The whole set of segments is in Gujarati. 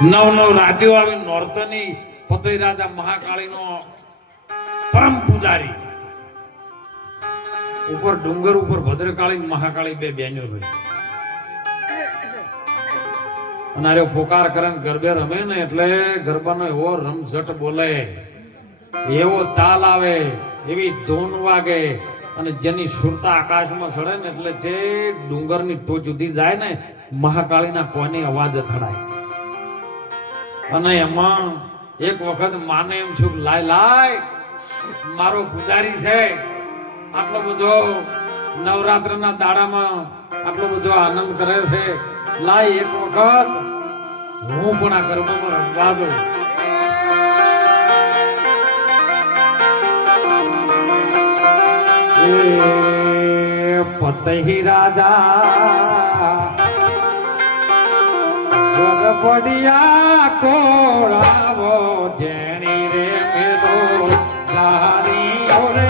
નવ નવ રાત્યો આવી નોરતની પતઈ રાજા મહાકાળીનો પરમ પૂજારી ઉપર ડુંગર ઉપર ભદ્રકાળી મહાકાળી બે બેન્યો રહી અને આરે પોકાર કરે ને ગરબે રમે ને એટલે ગરબાનો એવો રમઝટ બોલે એવો તાલ આવે એવી ધૂન વાગે અને જેની સુરતા આકાશમાં ચડે ને એટલે તે ડુંગરની ટોચ સુધી જાય ને મહાકાળીના કોઈની અવાજ અથડાય અને એમાં એક વખત માને એમ છું લાય લાય મારો પૂજારી છે આટલો બધો નવરાત્રના દાડામાં આટલો બધો આનંદ કરે છે લાય એક વખત હું પણ આ ગરબામાં રમવા દઉં પતઈ રાજા ગરબડિયા કોરાવો જેણી રે મેલો જારી ઓરે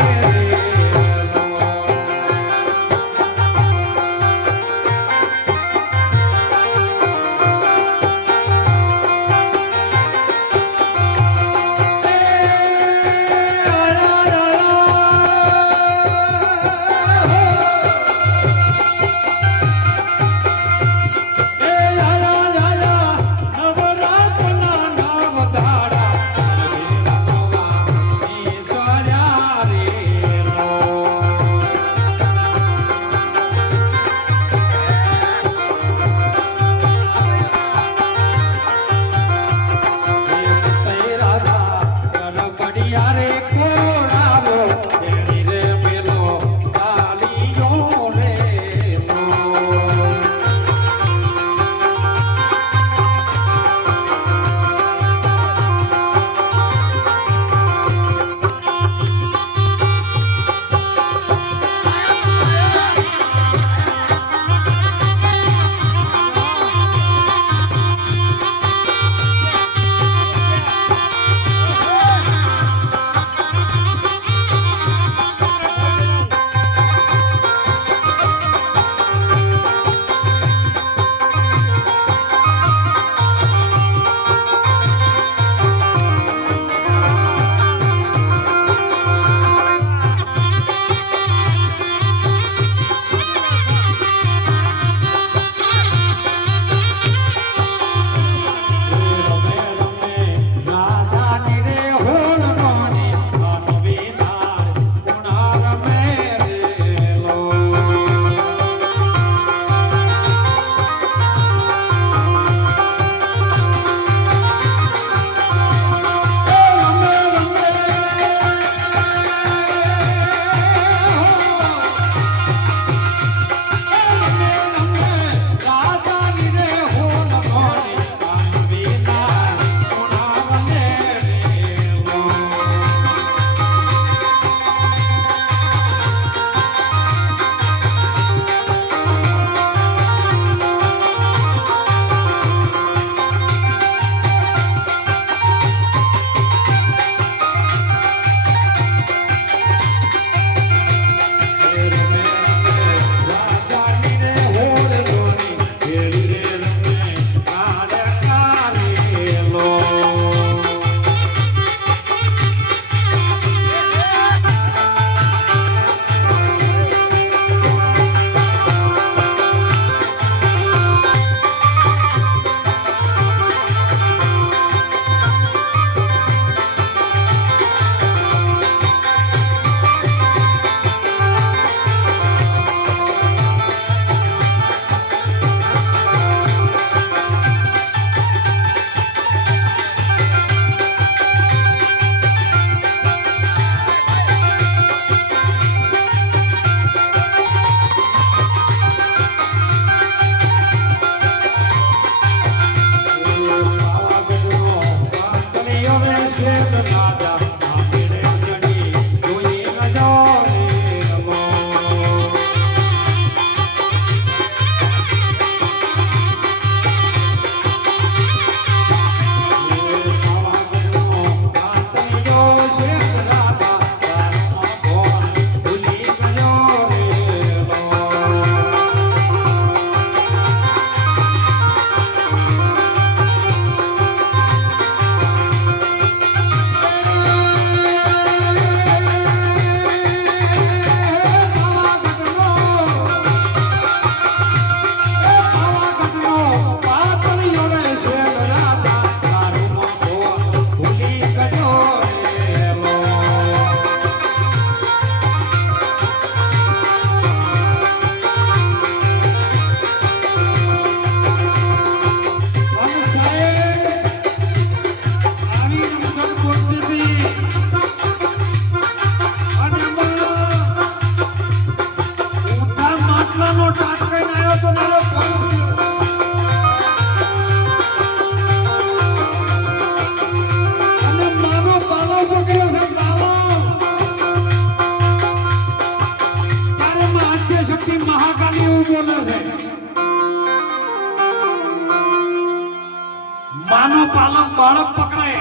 માનો પાલક બાળક પકડે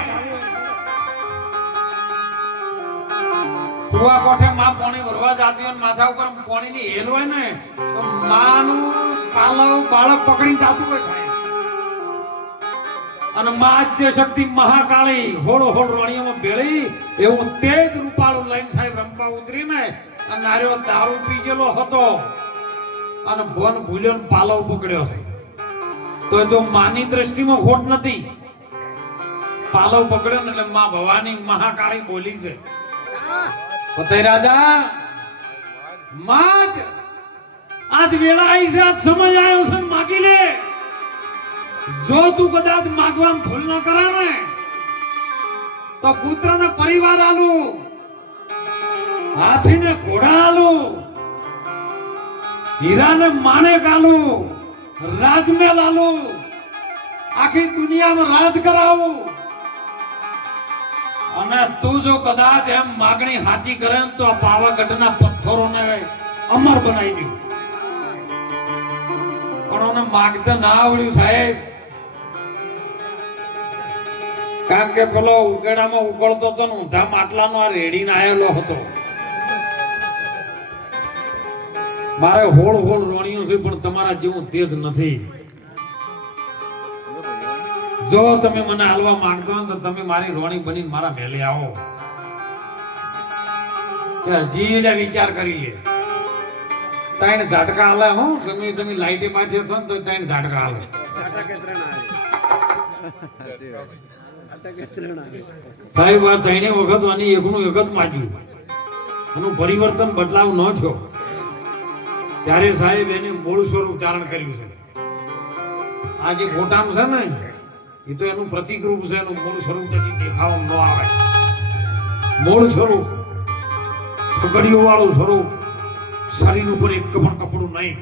કુવા કોઠે માં પાણી ભરવા જાતી હોય માથા ઉપર પાણીની હેલ હોય ને તો માનું પાલવ બાળક પકડી જાતું હોય સાહેબ. અને માં આદ્ય શક્તિ મહાકાળી હોળ હોળ રોણીઓમાં ભેળી એવું તેજ રૂપાળું લઈને સાહેબ રંપા ઉતરીને અને નાર્યો દારૂ પી ગયેલો હતો અને ભવન ભૂલ્યો ને પાલવ પકડ્યો છે. તો જો માની દ્રષ્ટિમાં ખોટ નથી. પાલવ પકડ્યો ને એટલે માં ભવાની મહાકાળી બોલી છે, ફતેહ રાજા માજ આજ વેળા આવી છે, આજ સમય આવ્યો છે, માગી લે. જો તું કદાચ માગવામાં ભૂલ ન કરે ને તો પુત્રને પરિવાર આલું, હાથીને ઘોડા આલું, હીરાને માણેક આલું, રાજમહેલ આલું, આખી દુનિયામાં રાજ કરાવું. અને તું જો કદાચ એમ માગણી સાચી કરે તો આ પાવાગઢના પથ્થરોને અમર બનાવી દઉં. પણ ઓને માગતા ના આવડ્યું સાહેબ, કારણ કે પેલો ઉકેડામાં ઉકળતો હતો ને ઊંધા માટલાનો આ રેડીને આવેલો હતો. મારે હોળ હોળ રોણિયું છે પણ તમારા જેવું તેજ નથી. જો તમે મને હાલવા માંગતો હો તો તમે મારી રોણી બનીને મારા મેલે આવો. કે હજી લે વિચાર કરી લે. ત્રણ ઝાટકા હાલે હો, તમે લાઈટે પાછી થો ને તો ત્રણ ઝાટકા હાલે. સાહેબ આ ત્રણે વખત આની એકનું એક જ માજ્યું, એનું પરિવર્તન બદલાવ ન થયો. ત્યારે સાહેબ એનું મૂળ સ્વરૂપ ધારણ કર્યું છે. આ જે ફોટામાં છે ને એ તો એનું પ્રતિક રૂપ છે, એનું મૂળ સ્વરૂપ હજી દેખાવા ન આવે. મૂળ સ્વરૂપ સગડીઓ વાળું સ્વરૂપ, શરીર ઉપર એક પણ કપડું નહીં.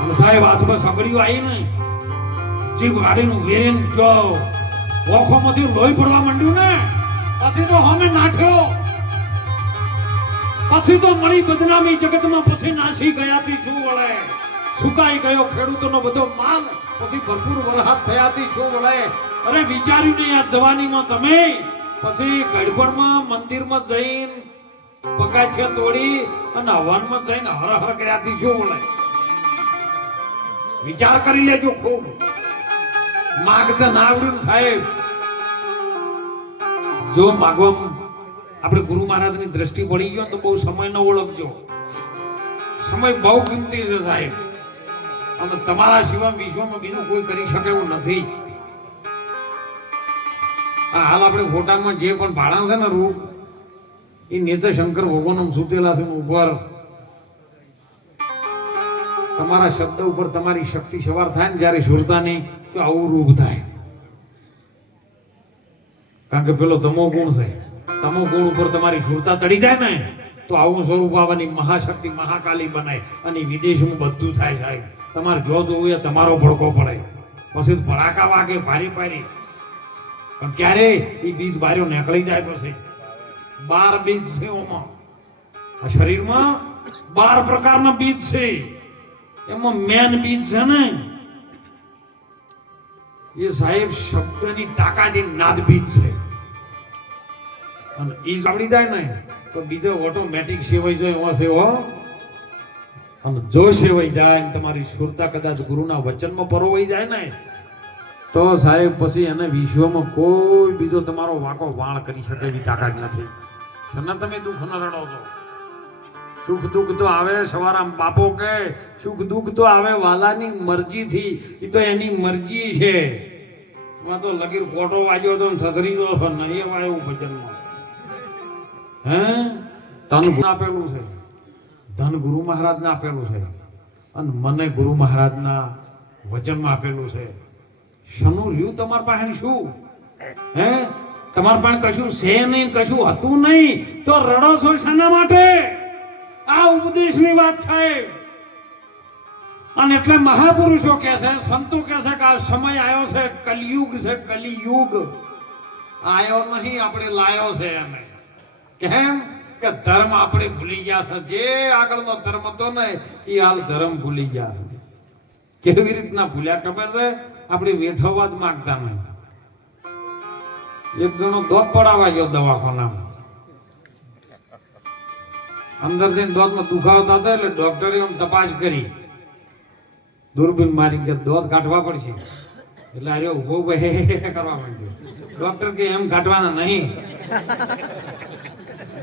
અને સાહેબ હાથમાં સગડીઓ આવી નહીં, જીભ ગાડીનું વેરેન જો ઓખોમાંથી લોહી પડવા માંડ્યું ને પછી તો હમે નાઠ્યો, પછી તો મળી બદનામી જગતમાં, પછી નાસી ગયાથી શું વળે, સુકાઈ ગયો ખેડૂતોનો બધો માલ, પછી ભરપૂર વરસાદ થયાથી શું વળે. અરે વિચાર્યું નહીં આ જવાનીમાં તમે પછી ગઢપણમાં મંદિરમાં જઈને પગાથિયા તોડી અને હવનમાં જઈને હર હર કર્યાથી શું વળે. વિચાર કરી લેજો ખૂબ. માગતા ના આવડ્યું સાહેબ. જો માગવા આપણે ગુરુ મહારાજની દ્રષ્ટિ પડી ગયો તો બહુ સમય ન ઓળખજો. સમય બહુ કિંમતી છે સાહેબ, અને તમારા સિવાય વિશ્વમાં બીજું કોઈ કરી શકે એવું નથી. આ હાલ આપણે ફોટામાં જે પણ ભાડા છે ને રૂપ એ નીચે શંકર ભગવાન સુતેલા છે ઉપર. તમારા શબ્દ ઉપર તમારી શક્તિ સવાર થાય ને જ્યારે સુરતાની તો આવું રૂપ થાય. કારણ કે પેલો તમો ગુણ છે, તમો ગુણ ઉપર તમારી સુરતા ચડી જાય ને તો આવું સ્વરૂપ આવવાની મહાશક્તિ મહાકાલી બનાય. અને વિદેશમાં બધું થાય સાહેબ. તમારે જો જોવું એ તમારો ભડકો પડે, પછી ભડાકા વાગે ભારી ભારી. પણ ક્યારે એ બીજ બાર્યો નીકળી જાય પછી 12 બીજ છે ઓમાં. આ શરીરમાં 12 પ્રકારના બીજ છે. એમાં મેન બીજ છે ને એ સાહેબ શબ્દની તાકાત, એ નાદ બીજ છે. અને એ આવડી જાય ને તો બીજો ઓટોમેટિક સેવાઈ જાય એવા સેવો. અને જો સેવાઈ જાય ને તમારી સુરતા કદાચ ગુરુના વચનમાં પરોવાઈ જાય ને તો સાહેબ પછી એને વિશ્વમાં કોઈ બીજો તમારો વાંકો વાળ કરી શકે એવી તાકાત નથી. અને તમે દુઃખ ન રડો છો. સુખ દુઃખ તો આવે સવારામ બાપો કે સુખ દુઃખ તો આવે વાલાની મરજીથી. એ તો એની મરજી છે. એમાં તો લગીર કોટો વાગ્યો તો થથરી ગયો છો નહીં વાયું ભજનમાં. હે તન આપેલું છે, ધન ગુરુ મહારાજને આપેલું છે, અને મને ગુરુ મહારાજના વચનમાં આપેલું છે. શનું રહ્યું તમારા પાસે શું? હે તમારા પાસે કશું છે નહીં, કશું હતું નહીં તો રડો છો શાના માટે? આ ઉપદેશની વાત છે. અને એટલે મહાપુરુષો કહે છે, સંતો કહે છે કે આ સમય આવ્યો છે, કલિયુગ છે, કલિયુગ આવ્યો નહીં, આપણે લાયો છે. એને કેમ કે ધર્મ આપણે ભૂલી ગયા છે. જે આગળનો ધર્મ હતો ને એ હાલ ધર્મ ભૂલી ગયા છે. કેવી રીતના ભૂલ્યા ખબર છે? આપણી વેઠવવા જ માંગતા નહીં. એક જણો દોત પડાવવા ગયો દવાખાનામાં, અંદર જઈને દોતમાં દુખાવો થતો એટલે ડોક્ટરે એમ તપાસ કરી, દૂરબીન મારી કે દોત કાઢવા પડશે. એટલે અરે ઉભો કરવા માંડ્યો. ડોક્ટર કે એમ કાઢવાના નહીં,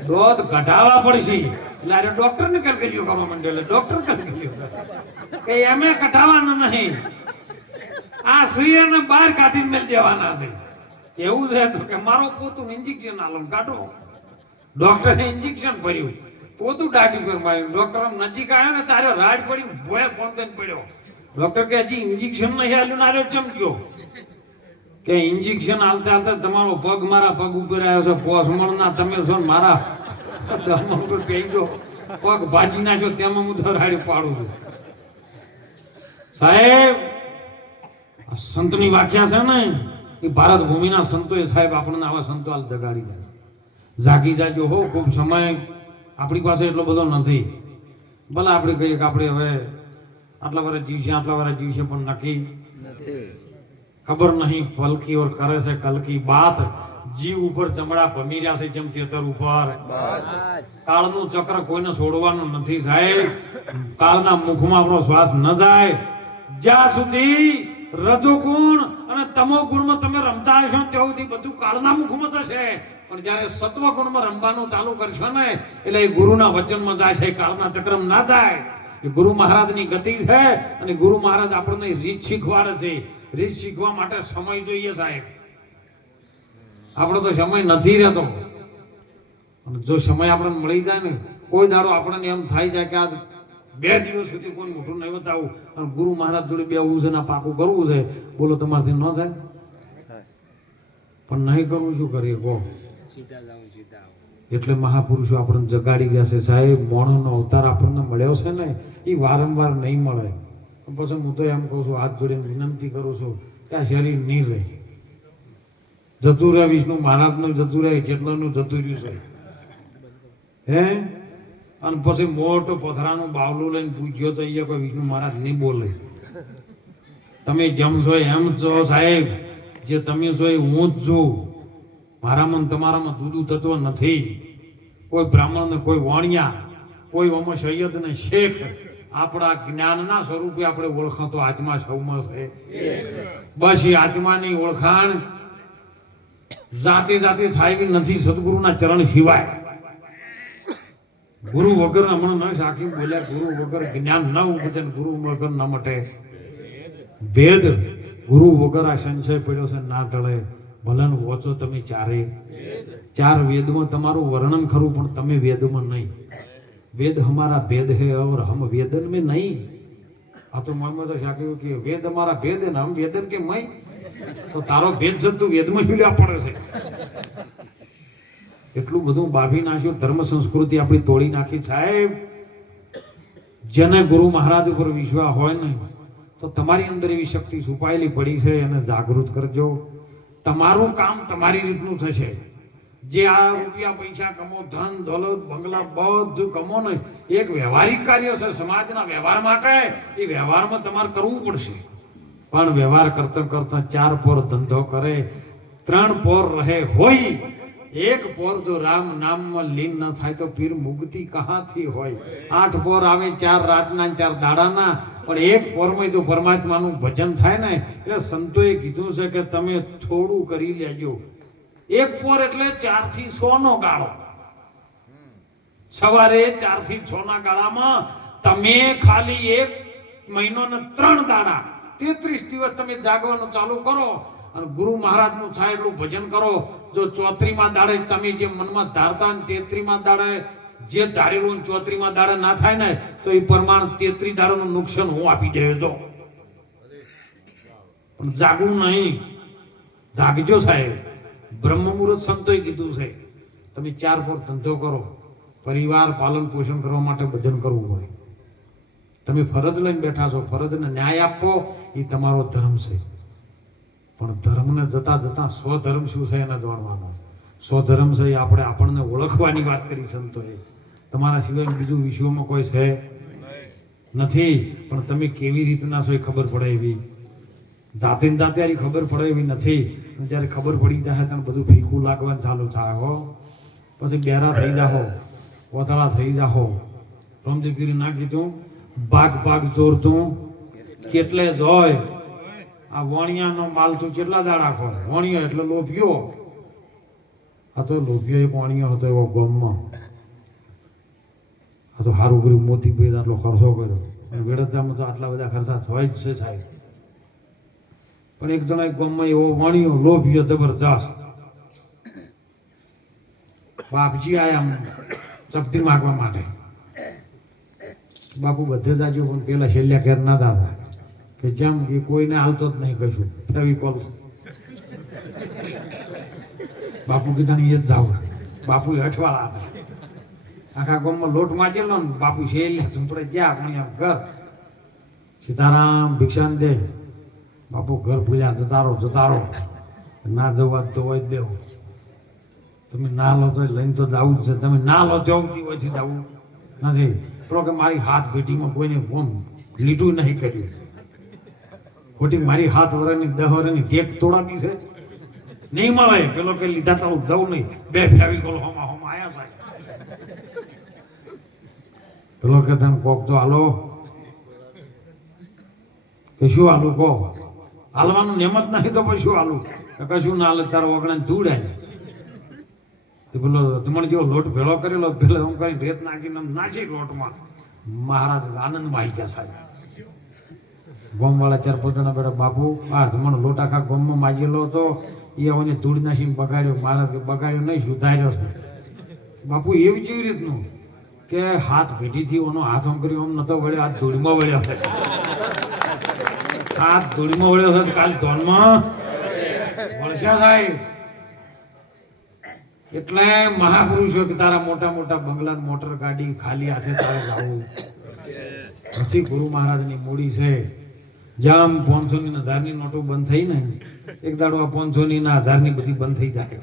દોત કઢાવવા પડશે. એટલે અરે ડોક્ટર ને કલકલિયો કરવા માંડ્યો. એટલે ડોક્ટર કલકલિયો કે એમે કઢાવવાના નહીં, આ સુઈને બહાર કાઢીને મેલ દેવાના છે. એવું છે તો કે મારો પોતું ઇન્જેક્શન આલો કાઢો. ડોક્ટરે ઇન્જેક્શન ભર્યું, પોતું દાઢી પર માર્યું. ડોક્ટર નજીક આવ્યો ને તારે રાડ પડી ભોય પોંદન પડ્યો. ડોક્ટર કે હજી ઇન્જેક્શન નહીં આલ્યું, નાર્યો ચમક્યો કે ઇન્જેક્શન આલતા આલતા તમારો પગ મારા પગ ઉપર આવ્યો છે. પોસમણના તમે છો ને મારા દમ ઉપર કહી દો પગ ભાજી નાખ્યો, તેમાં હું તો રાડી પાડું છું. સાહેબ આ સંતની વ્યાખ્યા છે ને, એ ભારત ભૂમિના સંતોએ સાહેબ આપણને આવા સંતો હાલ જગાડી દે. જાગી જાજો હો, ખૂબ સમય આપણી પાસે એટલો બધો નથી. ભલે આપણે કહીએ કે આપણે હવે આટલા વર્ષ જીવશે, આટલા વર્ષ જીવશે, પણ નક્કી ખબર નહીં. પલકી ઓર કરે છે કલકી બાત, જીવ ઉપર ચમડા ભમી રહ્યા છે જેમ તેતર ઉપર. કાળનું ચક્ર કોઈને છોડવાનું નથી સાહેબ. કાળના મુખમાં આપણો શ્વાસ ન જાય જ્યાં સુધી રજોગુણ અને તમો ગુણમાં તમે રમતા હશો ત્યાં સુધી બધું કાળના મુખમાં થશે. પણ જયારે સત્વ ગુણમાં રમવાનું ચાલુ કરશો ને એટલે એ ગુરુના વચનમાં જાય છે, કાળના ચક્રમાં ના જાય. એ ગુરુ મહારાજની ગતિ છે અને ગુરુ મહારાજ આપણને રીત શીખવાડે છે. રીત શીખવા માટે સમય જોઈએ સાહેબ. આપણો તો સમય નથી રહેતો. જો સમય આપણને મળી જાય ને, કોઈ દાડો આપણને એમ થાય જાય કે આજ 2 દિવસ સુધી કોઈ મોટું નહીં બતાવું અને ગુરુ મહારાજ જોડે બેવું છે ને પાકું કરવું છે, બોલો તમારથી ન થાય? પણ નહીં કરવું શું કરીએ કહો? એટલે મહાપુરુષો આપણને જગાડી ગયા છે સાહેબ. મોણોનો અવતાર આપણને મળ્યો છે ને, એ વારંવાર નહીં મળે. પછી હું તો એમ કહું છું, હાથ જોડીને વિનંતી કરું છું કે આ શરીર નહીં રહે. જતું રહે વિષ્ણુ મહારાજનું જતું રહે, જેટલાનું જતું રહ્યું છે હે. અને પછી મોટો પથરાનું બાવલું લઈને પૂછ્યો તો અહીંયા કોઈ વિષ્ણુ મહારાજ નહીં બોલે. તમે જેમ છો એમ છો સાહેબ, જે તમે છો એ હું જ છું. મારામાં તમારામાં જુદું તત્વ નથી. કોઈ બ્રાહ્મણ ને કોઈ વાણિયા, કોઈ ઓમો સૈયદ ને શેખ, આપણા જ્ઞાનના સ્વરૂપે આપણે ઓળખાતો આત્મા સૌમાં છે. બસ એ આત્માની ઓળખાણ જાતે જાતે થાય નથી સદગુરુના ચરણ સિવાય. ગુરુ વગર હમણાં ન સાખી બોલ્યા, ગુરુ વગર જ્ઞાન ન ઉપજે, ગુરુ વગર ન મટે ભેદ. ગુરુ વગર આ સંશય પડ્યો છે ના ટળે. ભલન વોચો તમે ચાર વેદમાં તમારું વર્ણન ખરું, પણ તમે વેદમાં નહીં. વેદ હમારા ભેદ હે और हम वेदन में नहीं. આ તો મનમાં તો સાખ્યું કે વેદ અમારા ભેદ ને હમ વેદન કે મય. તો તારો ભેદ છે તું વેદમાં જ પડે છે. એટલું બધું બાફી નાખ્યું, ધર્મ સંસ્કૃતિ આપણી તોડી નાખી સાહેબ. જેને ગુરુ મહારાજ ઉપર વિશ્વાસ હોય ને, તો તમારી અંદર એવી શક્તિ છુપાયેલી પડી છે, એને જાગૃત કરજો. તમારું કામ તમારી રીતનું થશે. જે આ રૂપિયા પૈસા કમો, ધન દોલત બંગલા બધું કમો ને, એક વ્યવહારિક કાર્ય છે સમાજના વ્યવહાર માટે. એ વ્યવહારમાં તમારે કરવું પડશે. પણ વ્યવહાર કરતા કરતા 4 પોર ધંધો કરે, 3 પોર રહે હોય. એક પોર જો રામ નામમાં લીન ન થાય તો પીર મુક્તિ કહાથી હોય. 8 પોર આવે, 4 રાતના 4 દાડાના, પણ એક પોરમાં જો પરમાત્માનું ભજન થાય ને, એટલે સંતોએ કીધું છે કે તમે થોડું કરી લેજો. એક પોર એટલે 4 થી 6 નો ગાળો. સવારે 4 થી 6 ના ગાળામાં તમે ખાલી 1 મહિનો ને 3 દાડા 33 દિવસ તમે જાગવાનું ચાલુ કરો અને ગુરુ મહારાજનું થાય એટલું ભજન કરો. જો 34માં દાડે તમે જે મનમાં ધારતા ને 33માં દાડે જે ધારેલું 34માં દાડે ના થાય ને, તો એ પ્રમાણ 33 દાડાનું નુકસાન હું આપી દેજો. તો પણ જાગવું નહીં, જાગજો સાહેબ. બ્રહ્મ મુહૂર્ત સંતોએ કીધું છે તમે 4 પોર ધંધો કરો. પરિવાર પાલન પોષણ કરવા માટે ભજન કરવું હોય. તમે ફરજ લઈને બેઠા છો, ફરજને ન્યાય આપો, એ તમારો ધર્મ છે. પણ ધર્મને જતા જતા સ્વધર્મ શું છે એને જાણવાનો. સ્વધર્મ છે એ આપણને ઓળખવાની વાત કરી સંતોએ. તમારા સિવાય બીજું વિશ્વમાં કોઈ છે નથી, પણ તમે કેવી રીતના છો એ ખબર પડે એવી. જાતે ને જાતે આરી ખબર પડે એવી નથી. જ્યારે ખબર પડી જાય ત્યારે બધું ફીકું લાગવાનું ચાલુ થાય હો. પછી બેરા થઈ જાહો, કોથળા થઈ જાહો. રમજી પીરી ના કીધું ભાગ ભાગ ચોરતું કેટલે જોય. આ વણિયાનો માલ તું કેટલા દાડા ખો. વણિયો એટલે લોભિયો હતો. લોભિયો એક વણિયો હતો એવો ગામમાં. આ તો સારું કર્યું મોતી ભાઈ આટલો ખર્ચો કર્યો. વેડતામાં તો આટલા બધા ખર્ચા થાય જ છે સાહેબ. પણ એક જણા ગામમાં એવો વણિયો લોભિયો જબરજસ્ત. બાપજી આયા ચપટી માગવા માટે. બાપુ બધે જ આજો પણ પેલા છેલ્લા ઘેર ના દાદા કે જેમ કે કોઈને હાલતો જ નહીં કશું ફેવિકોલ. બાપુ કીધા એ જ જાવ. બાપુ અઠવાળા હતા. આખા ગામમાં લોટ માટેલો ને બાપુ છેલ્લા ઝૂંપડે જ્યાં પણ ઘર સીતારામ ભિક્ષાન દે. બાપુ ઘર ભૂલ્યા જતારો ના જવા તો હોય દેવું. તમે ના લો તો લઈને તો જવું જ છે. તમે ના લો તો હોયથી જવું નથી. પેલો કે મારી હાથ ભેટીમાં કોઈને ફોન લીધું નહીં કર્યું. ખોટી મારી હાથ વરની 10 વરની ટેક તોડાવી છે નહીં મળે. પેલો કે લીધા તારું જવું નહીં. 2 ફેવિકોલ હોમાં આયા સાહેબ. પેલો કે તને કોક તો હાલો કે શું હાલું કહો. હાલવાનું નેમ જ નહીં તો પછી શું હાલું. કશું ના હાલે તારો વગણાને ધૂડાય. પેલો તમારે જેવો લોટ ભેળો કરેલો પેલો એમ કરી રેત નાખી લોટમાં. મહારાજ આનંદમાં આવી ગયા સાહેબ. ગોમવાળા 4-5 જણા બેઠા. બાપુ આ તમારો લોટ આખા ગોમમાં માજેલો હતો એ હવે ધૂળ નાખીને બગાડ્યો. મહારાજ કે બગાડ્યો નહીં સુધાર્યો છે. બાપુ એવી કેવી રીતનું કે હાથ ભેટીથી ઓનો હાથ આમ કર્યો આમ નતો વળ્યો. હાથ ધૂળમાં વળ્યો છે. હાથ ધૂળમાં વળ્યો છે. કાલ ધોનમાં વળશ્યા સાહેબ. એટલે મહાપુરુષો કે તારા મોટા મોટા બંગલા મોટર ગાડી ખાલી હાથે તારે જવું પછી. ગુરુ મહારાજની મૂડી છે. જામ 500 ની 1000 ની નોટો બંધ થઈ ને એક દાડો આ 500 ની 1000 ની બધી બંધ થઈ જાય.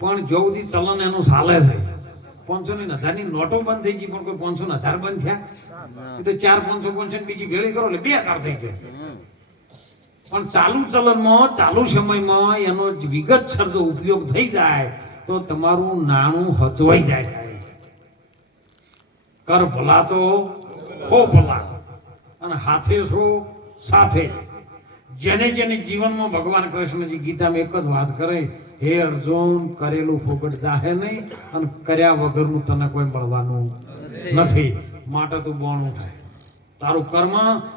પણ જો સુધી ચલન એનું ચાલે છે 500 ની 1000 ની નોટો બંધ થઈ ગઈ પણ કોઈ 500 ને 1000 બંધ થયા. એ તો 4 500 બીજી ભેળી કરો એટલે 2000 થઈ જાય. પણ ચાલુ ચલનમાં ચાલુ સમયમાં એનો વિગતસર જો ઉપયોગ થઈ જાય તો તમારું નાણું હચવાઈ જાય સાહેબ. કર ભલા તો હો ભલા અને હાથે શું સાથે. જેને જેને જીવનમાં ભગવાન કૃષ્ણજી ગીતામાં એક જ વાત કરે, હે અર્જુન કરેલું ફોગટ જાહે નહીં અને કર્યા વગરનું તને કોઈ મળવાનું નથી. માટે તું બોણું થાય. તારું કર્મ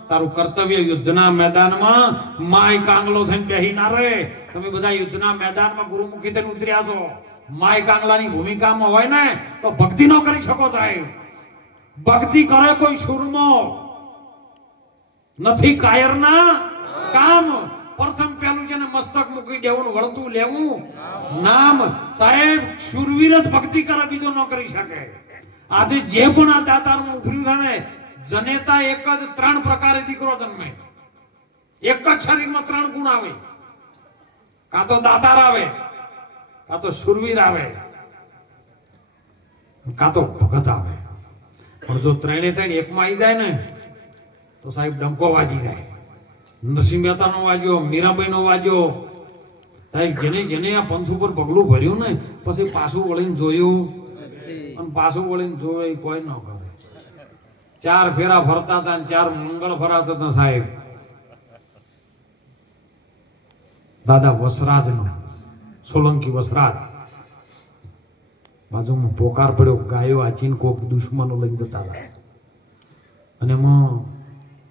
તારું કર્તવ્ય યુદ્ધના મેદાનમાં માય કાંગલો થઈને બેહી ના રહે. તમે બધા યુદ્ધના મેદાનમાં ગુરુમુખી થઈને ઉતર્યા છો. માય કાંગલાની ભૂમિકામાં હોય ને તો ભક્તિ ન કરી શકો સાહેબ. ભક્તિ કરે કોઈ સુરમો નથી કાયરના કામ. પ્રથમ પેલું જેને મસ્તક મૂકી દેવું વળતું લેવું નામ સાહેબ. સુરવીર જ ભક્તિ કરે બીજો ન કરી શકે. આજે જે પણ આ દાતારનું ઉભર્યું છે ને જનેતા એક જ 3 પ્રકારે દીકરો જન્મે. એક જ શરીરમાં 3 ગુણ આવે. કાં તો દાતાર આવે, કાં તો સુરવીર આવે, કાં તો ભગત આવે. પણ જો 3 એકમાં આવી જાય ને તો સાહેબ ડંકો વાજી જાય. નરસિંહ મહેતાનો વાજ્યો, મીરાબાઈનો વાજ્યો સાહેબ. જેને જેને આ પંથ ઉપર પગલું ભર્યું ને પછી પાછું વળીને જોયું અને પાછું વળીને જોયું કોઈ ન કરે. 4 ફેરા ફરતા હતા અને 4 મંગળ ફરાતા હતા સાહેબ. દાદા વસરાજનો સોલંકી વસરાજ બાજુમાં પોકાર પડ્યો. ગાયો આચીને કોક દુશ્મનો લઈને જતા હતા અને એમાં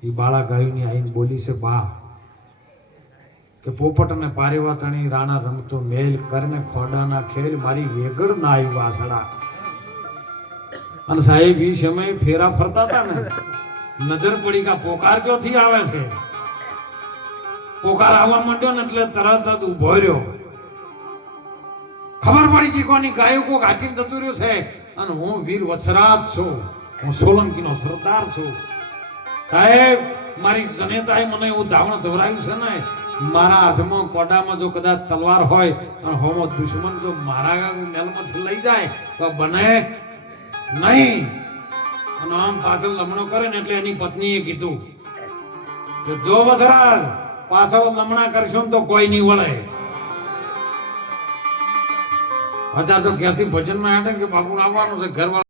એ બાળા ગાયોની આઈને બોલી છે બા કે પોપટ અને પારેવા તણી રાણા રમતો મેલ કરને ખોડાના ખેલ મારી વેગડ ના આવી વાસડા. અને સાહેબ એ સમય ફેરા ફરતા હતા ને નજર પડી કે પોકાર ક્યાંથી આવે છે. પોકાર આવવા માંડ્યો ને એટલે તરત જ ઉભો રહ્યો. ખબર પડી છે કોની ગાયો કોક હાચીને જતું રહ્યું છે અને હું વીર વછરાજ છું. હું સોલંકીનો સરદાર છું સાહેબ. મારી જનેતાએ મને એવું ધાવણ ધવરાયું છે ને મારા હાથમાં કોડામાં જો કદાચ તલવાર હોય અને હોમો દુશ્મન જો મારા મેલમાંથી લઈ જાય તો બને નહીં. અને આમ પાછળ લમણો કરે ને એટલે એની પત્નીએ કીધું કે જો વસરાજ પાછળ લમણા કરશો ને તો કોઈ નહીં વળે. અત્યારે તો ઘેરથી ભજનમાં હેઠે કે બાપુ આવવાનું છે ઘર